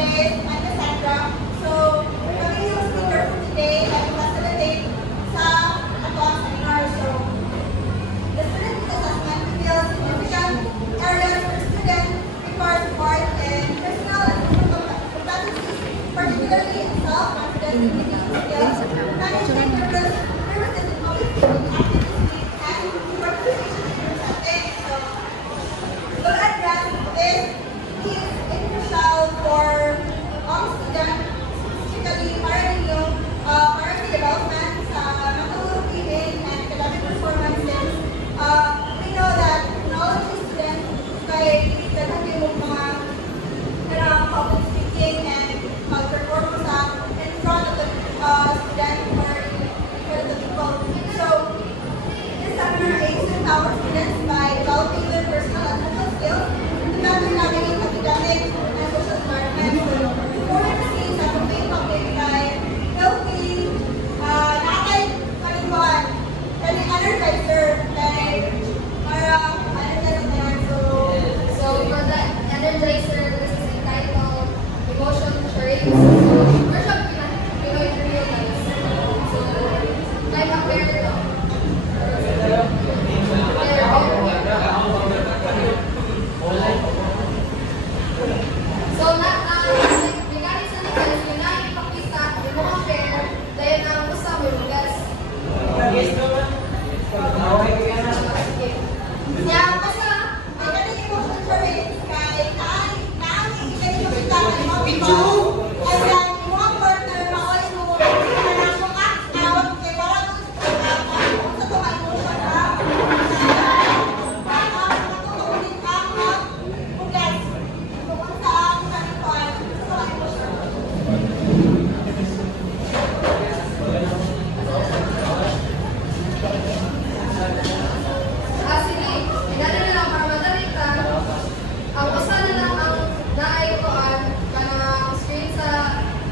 Andres, and Cassandra. So, kami yung speaker for today at facilitate sa ato ang seminar. So, the student assessment reveals significant areas where students require support and personal and social competencies, particularly in self-confidence, communication skills, managing nervous in public speaking activity, and participation in group settings. So, the address is crucial for students, specifically para ninyong character development sa mental well-being and academic performances. We know that technology students kay daghan yung mga public speaking and perform sa in front of the student or in front of the people. So, this seminar aims to empower students by developing their personal and social skills to better navigate academic and social environment. So, before we proceed sa main topic ay healthy, nakatay kalimbuan, kani energizer, kay para energize naman. So for the energizer, this is entitled Emotion Charades. So, workshop Pinoy Real Life. So, like a pair so, regarding sa ligas, yun na ipakita yung mga pair, dahil ang usa mo yung gas. Yeah, kasi ang galing emotion charades kay naaming ikay-ikita ng mga people. And then, yung mga partner, maoy mo, parang mo awag kay wala mo sa ito ang emotion ha. Matutulin ang mag-ugas. Kung sa ang kanikuan, sa emotion. Sige, gano'n na lang para madalita. Ang usa na lang ang naayuan kanang screen sa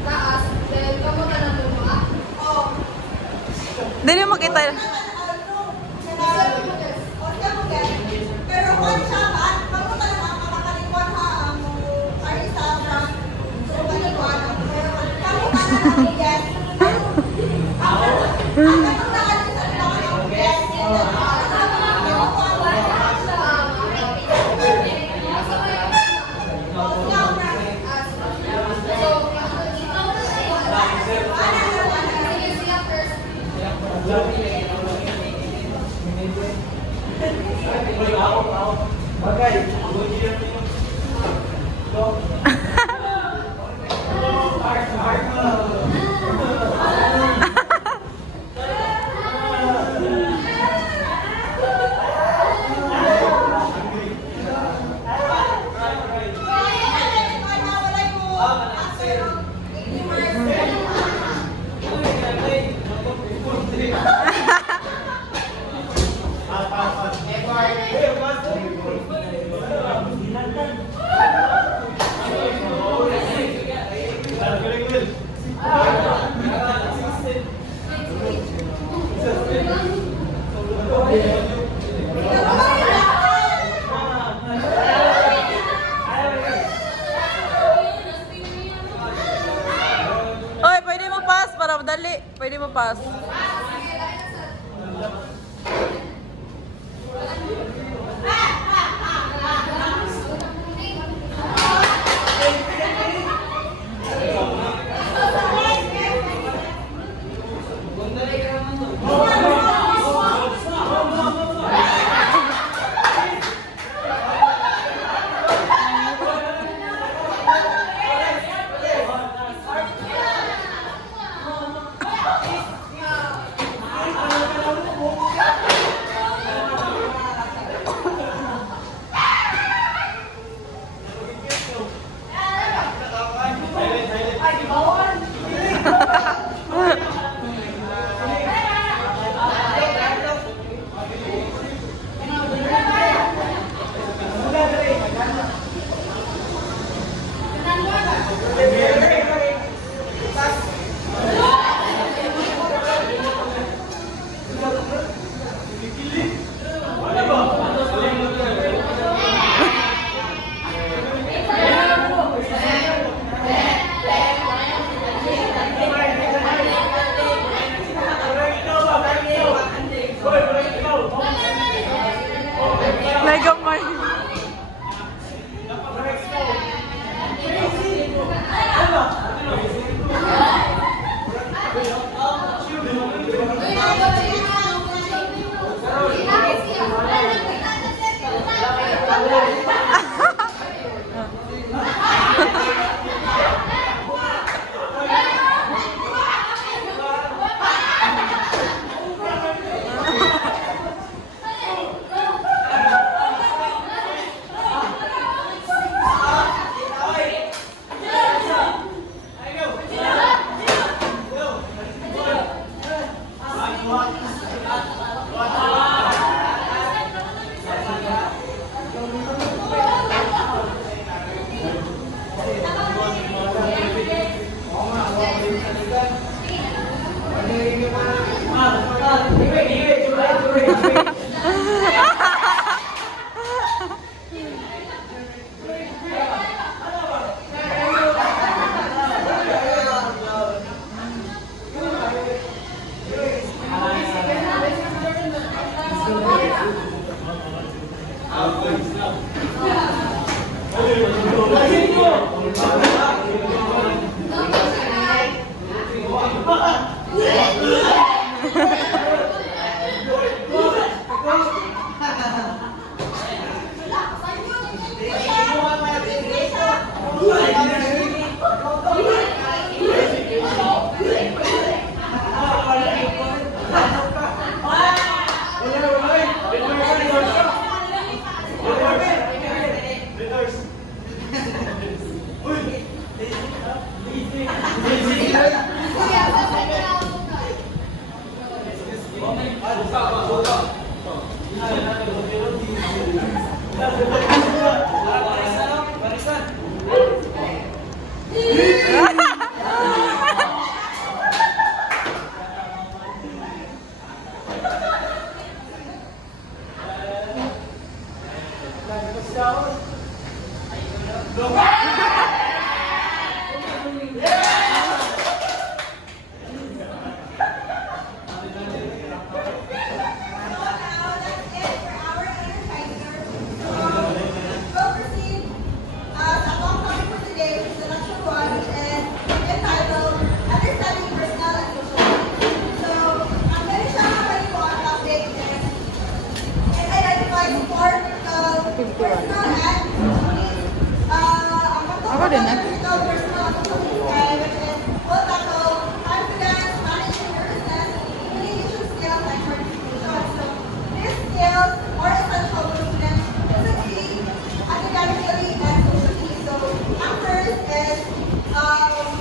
taas, then kamuta na luma. Oh. Dili mo kita. Pero kung siya ba, mapunta na ang makakalikuan ha, ang ari sa front. So, kalikuan. Pero kamuta na ang yes. Ang kamuta ka din sa lawan ng yes. Oy, pwede mo pass para madali. Pwede mo pass.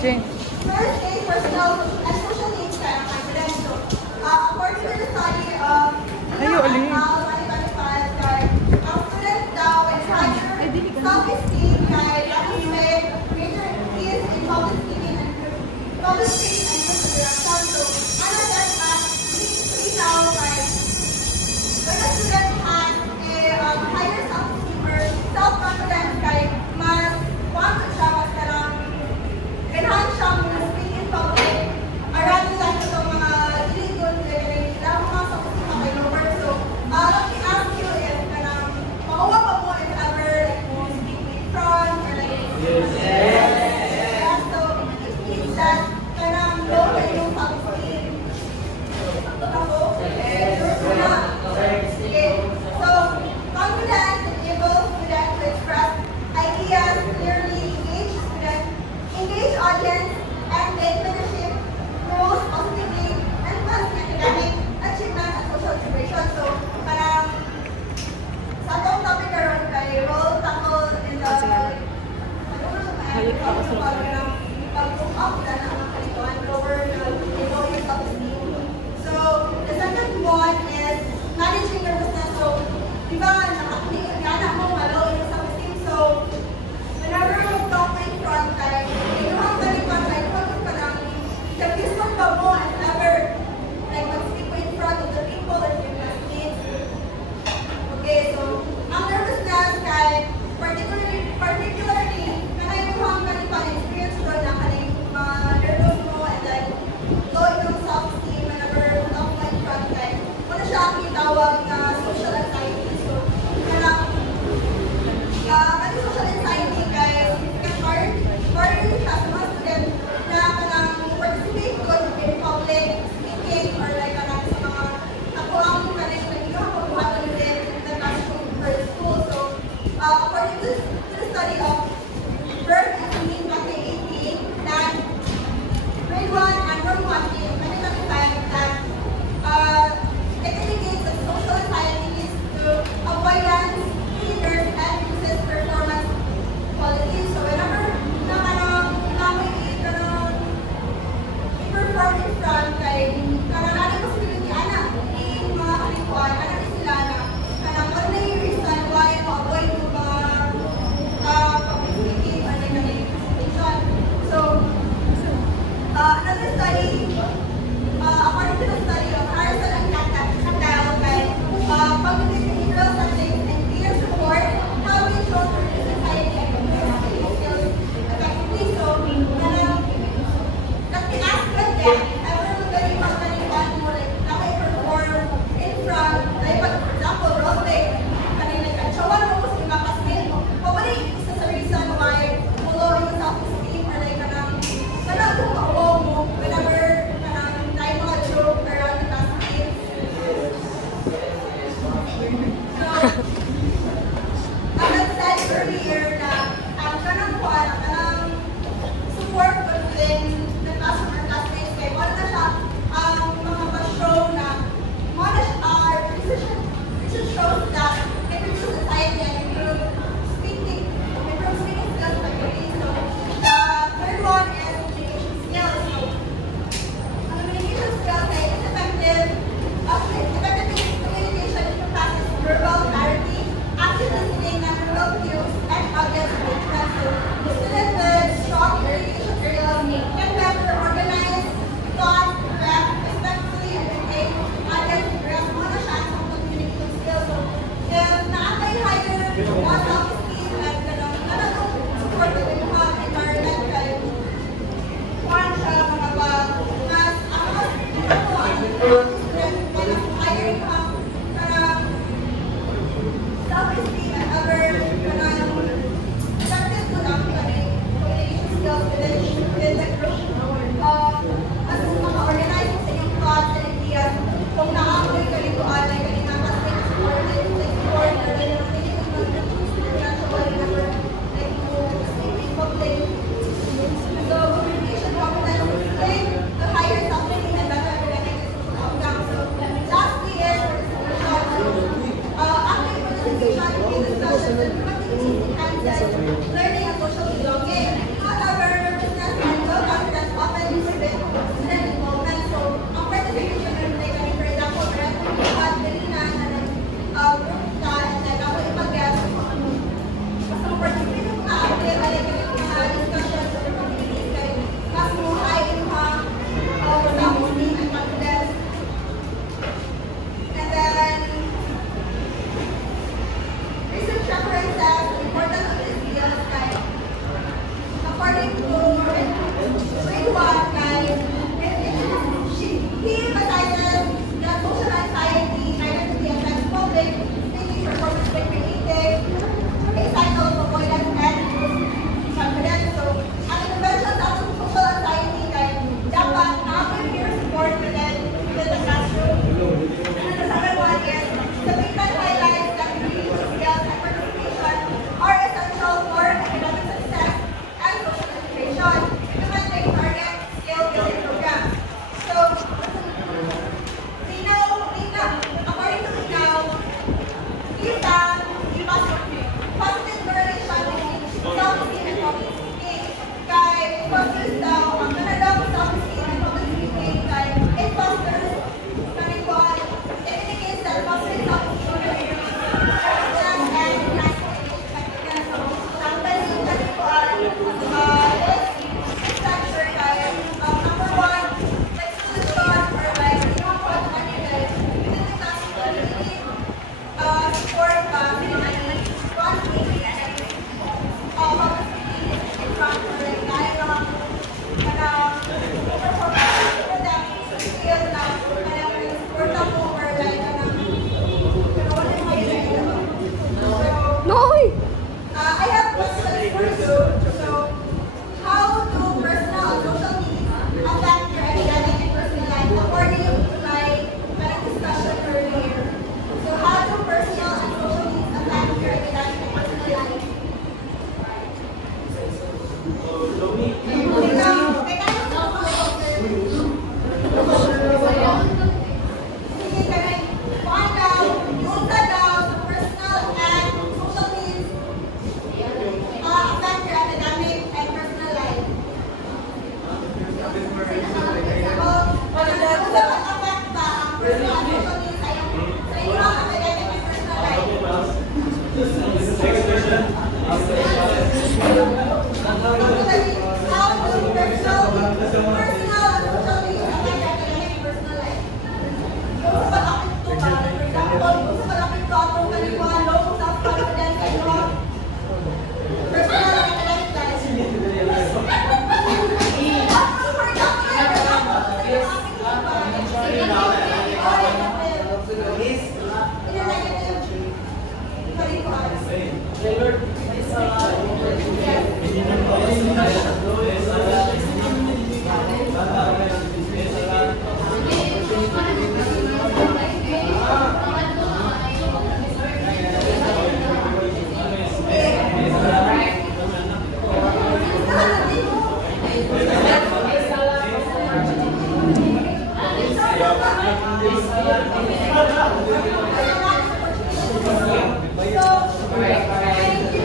Jane. First is personal and social needs kind of confidence. So, according to the study of Ayo, Ali. 2025, guys, ang student daw and higher self-esteem, guys, that is made major increase in public speaking self-esteem and support ng mga environment kay kuhan siya mga ba mas higher income para self-esteem and other effective to lang kami communication skills within the group. Mas maka-organize sa inyong thoughts and ideas kung nakakakuloy ka rin doon ay kanina kasi support or so communication competence is playing the higher self-esteem and better academic outcomes. So last year, after the presentation, we discussed the enhances learning and social belonging. However, business and low confidence often exhibit student involvement. So ang participation na rin kami, for example, at kanina na group ka and like ako ipag-guest. Basta mag-participate ng mga active ay mga discussions or communities kay mas mo high income self-esteem and confidence. And then research references the importance of these skills kay according to grade 1 kay he emphasizes that social anxiety, identity affects public speaking, performance creative, a cycle of avoidance and confidence. So ang interventions of social anxiety kay dapat peer support within the classroom. And the second one is the paper highlights that communication skills and participation are essential for academic success and social integration, implementing target skill building programs. So, according to Linaw, positive correlation between self-esteem and public speaking. Kay focus daw, ang daw self-esteem and public speaking kay it fosters kanikuan. It indicates that positive self-esteem and enhance communication effectiveness. So, ang balik kanikuan is structure kay number one, like solution or like what kay within the classroom support one speaking and public speaking in front of like kaya naman performance for them skills na kaya support ako or like I have questions for you. So, how do personal and social needs affect your academic and personal life according to my discussion earlier? So, how do personal and social needs affect your academic and personal life? Sige, ganun. Kuhaan daw, yung sa daw, personal and social needs affect your academic and personal life. Kung dapat affect ba ang personal and social needs sa iyong academic and personal life? How do personal and social needs affect your academic and personal life? Kung sa palapit ito ba, for example, kung sa palapit ito atong kalikuan, low self-confidence, and low personal and academic life. For example, in a negative kalikuan. So, thank you.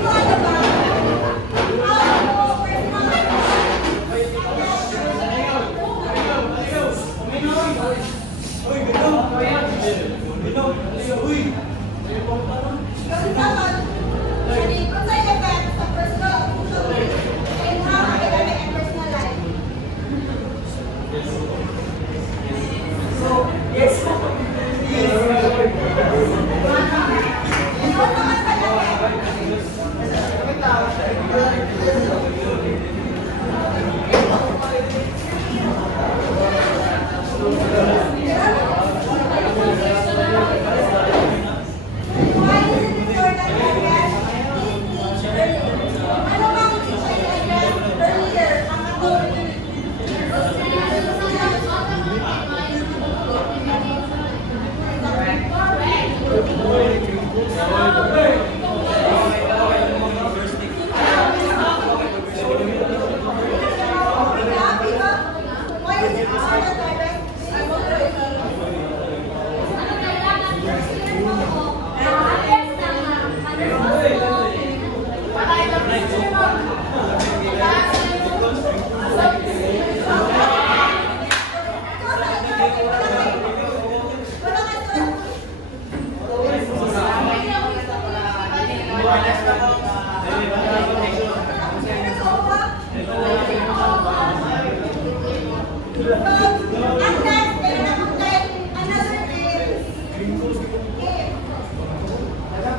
And next, meron akong guys, another is game.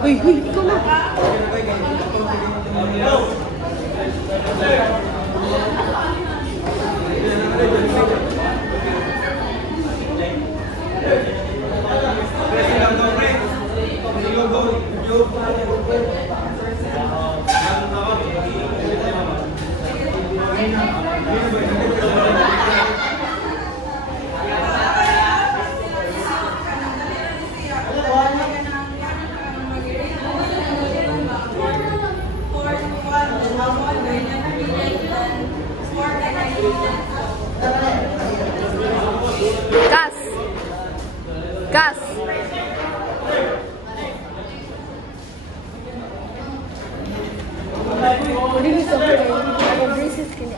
Uy, uy, ikaw na. Gas. Gas. Hindi sa kayo. Ako braces kini.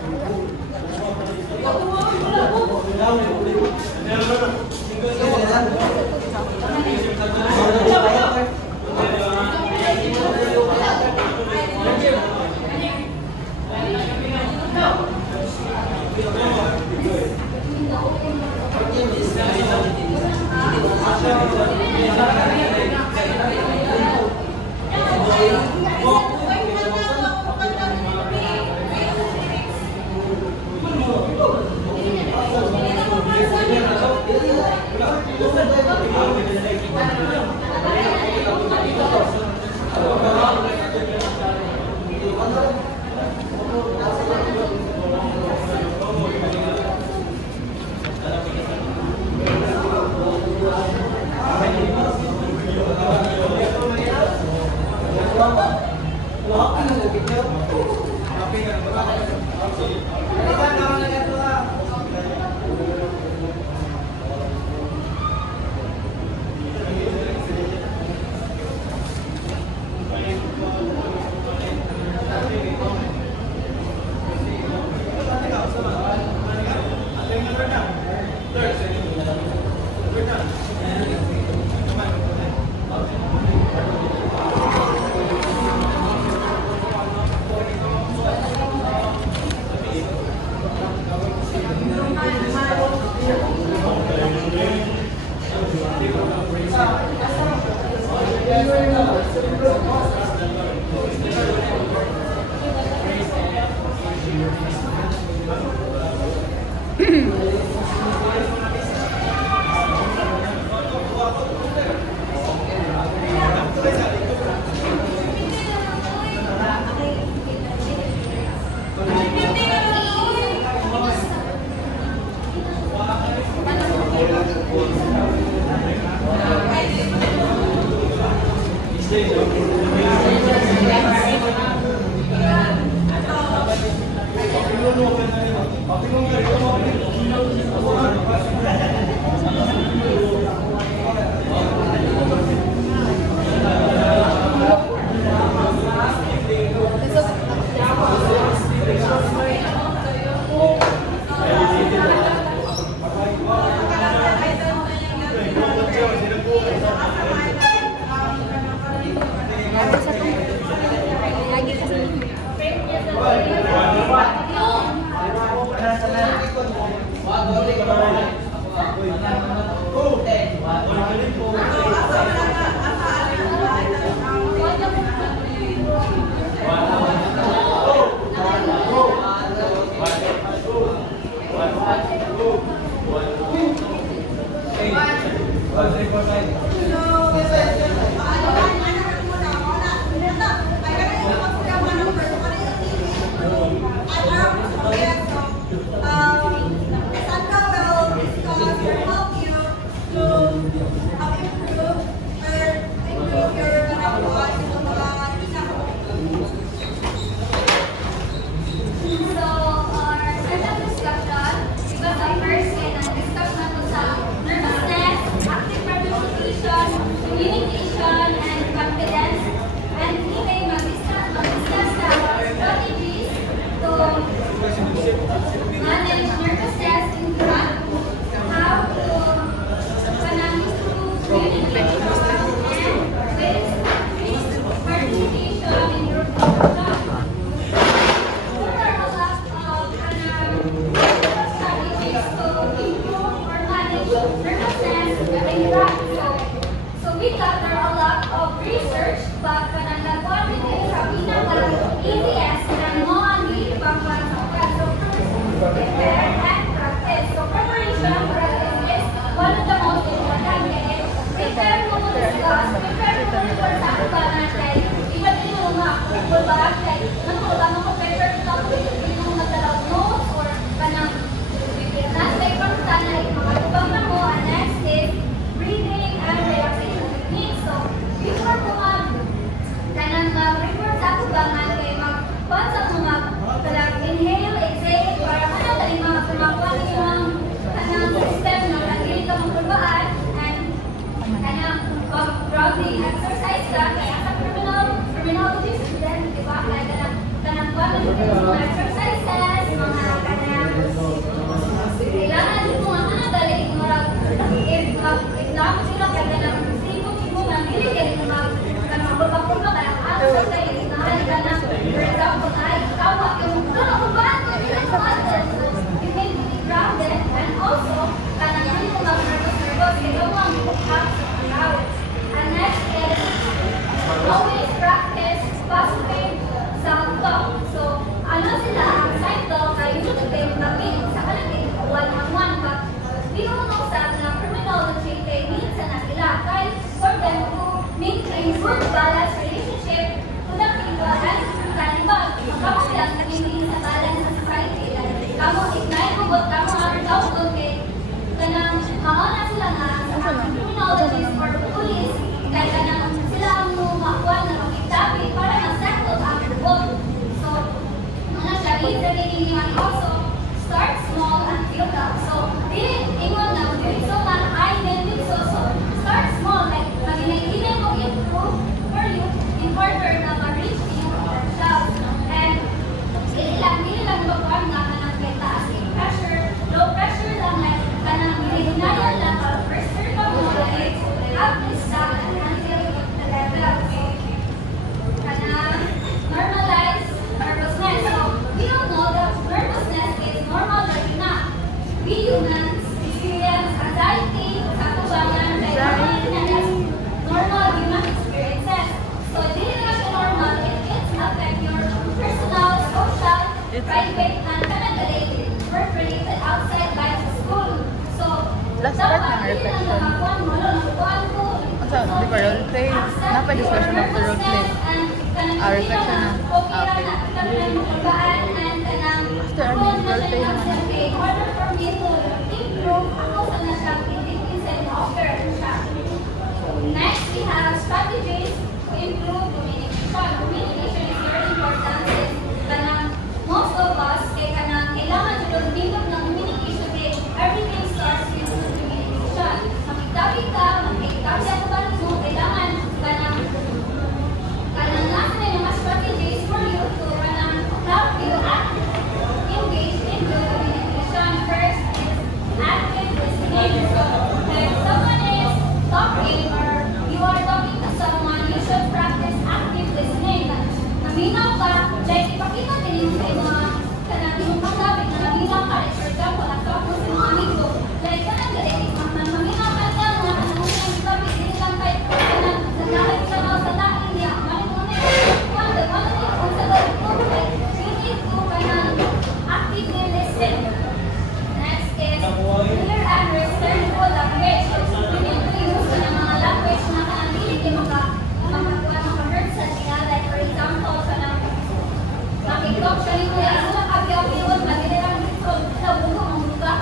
bag, like, natulog mo paper topic, hindi mo magdalaw notes, or kanang last paper na like, makatubang na mo, and next is breathing and relaxation techniques. So, before ko kanang mag-report sa tubangan, kay magpansa mo inhale, exhale, para ano tali makuha yung kanang system na nagili ka magpulbaan, and kanang mag-grounding exercise ka, kaya sa terminology student, di ba? Kaya kanang mga exercises, mga kanang kailangan din mo nga dali if naman sila kaya kanang sipon-sipunan, hindi ka kanang magbabakulba kaya answer kayo, inahan ka na, for example, ay tawag yung magpulbaan ko, hindi ka others, so you can be grounded, and also kanang hindi mo mag-nervous, kaya mo ang up sa crowd. And next is always practice positive self-talk. So, ano sila, ang self-talk ay usually kayo maging sa kalagay, one-on-one, but we all know that na terminology, they need sa nila, kaya for them to maintain good balance relationship to the people and kanibag, kamu silang naging sa balance sa society. Kamu, ignite mo, kamu ang tawag doon kay kanang mauna sila nga sa criminologists or police, kaya kanang sila ang makuha na magkitabi para mag-settle ang work. So, ano siya, reading and also start small and build up. So, ingon na, so man, I need so start small, like, mag-inay mo improve for you in order na ma-reach yung potential. And, hindi lang magkuhan nga kanang kay taas yung pressure, low pressure lang, like, kanang hinayal lang, pressure pa mo, like, up this down until the level. Kanang normalize nervousness. So, we all know that nervousness is normal na we humans experience anxiety, katubangan, like, normal human experiences. So, hindi na siya normal, it affect your personal, social, private, and kanang work-related outside life sa school. So, Last part ng reflection. So, di ba role play? Napa-discussion of the role play. Reflection na. Okay. After ano, role play naman. In order for me to improve, ako sa na siya, pinipinsin offer siya. Next, we have strategies to improve communication. Communication is very important since kanang most of us, kailangan yung dito ng communication, everything starts with communication. Magkitabi ka, magkitabi ako ba mo, kailangan kanang nasa na yung mga strategies for you to help you engage in the communication. First is active listening. So, if someone is talking or you are talking to someone, you should practice active listening. Naminaw ka, like ipakita din yung sa mga kanang yung pagsabi na naminaw ka, like for example, nagtawag mo sa mga amigo, like kanang galing, maminaw ka lang, ano mo yung sabi, hindi lang kayo, kanang naglalagay ka na sa lain niya, malit mo na yung kung sa loob mo, like, you need to kanang actively listen. Next is clear and respectful language. You need to use mga language na kanang hindi maka-hurt sa niya, like for example, kanang makikok siya nito, ay sila kabi-abiwan, magiging dito, sa buko ang buka,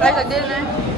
Ay, sa dinner.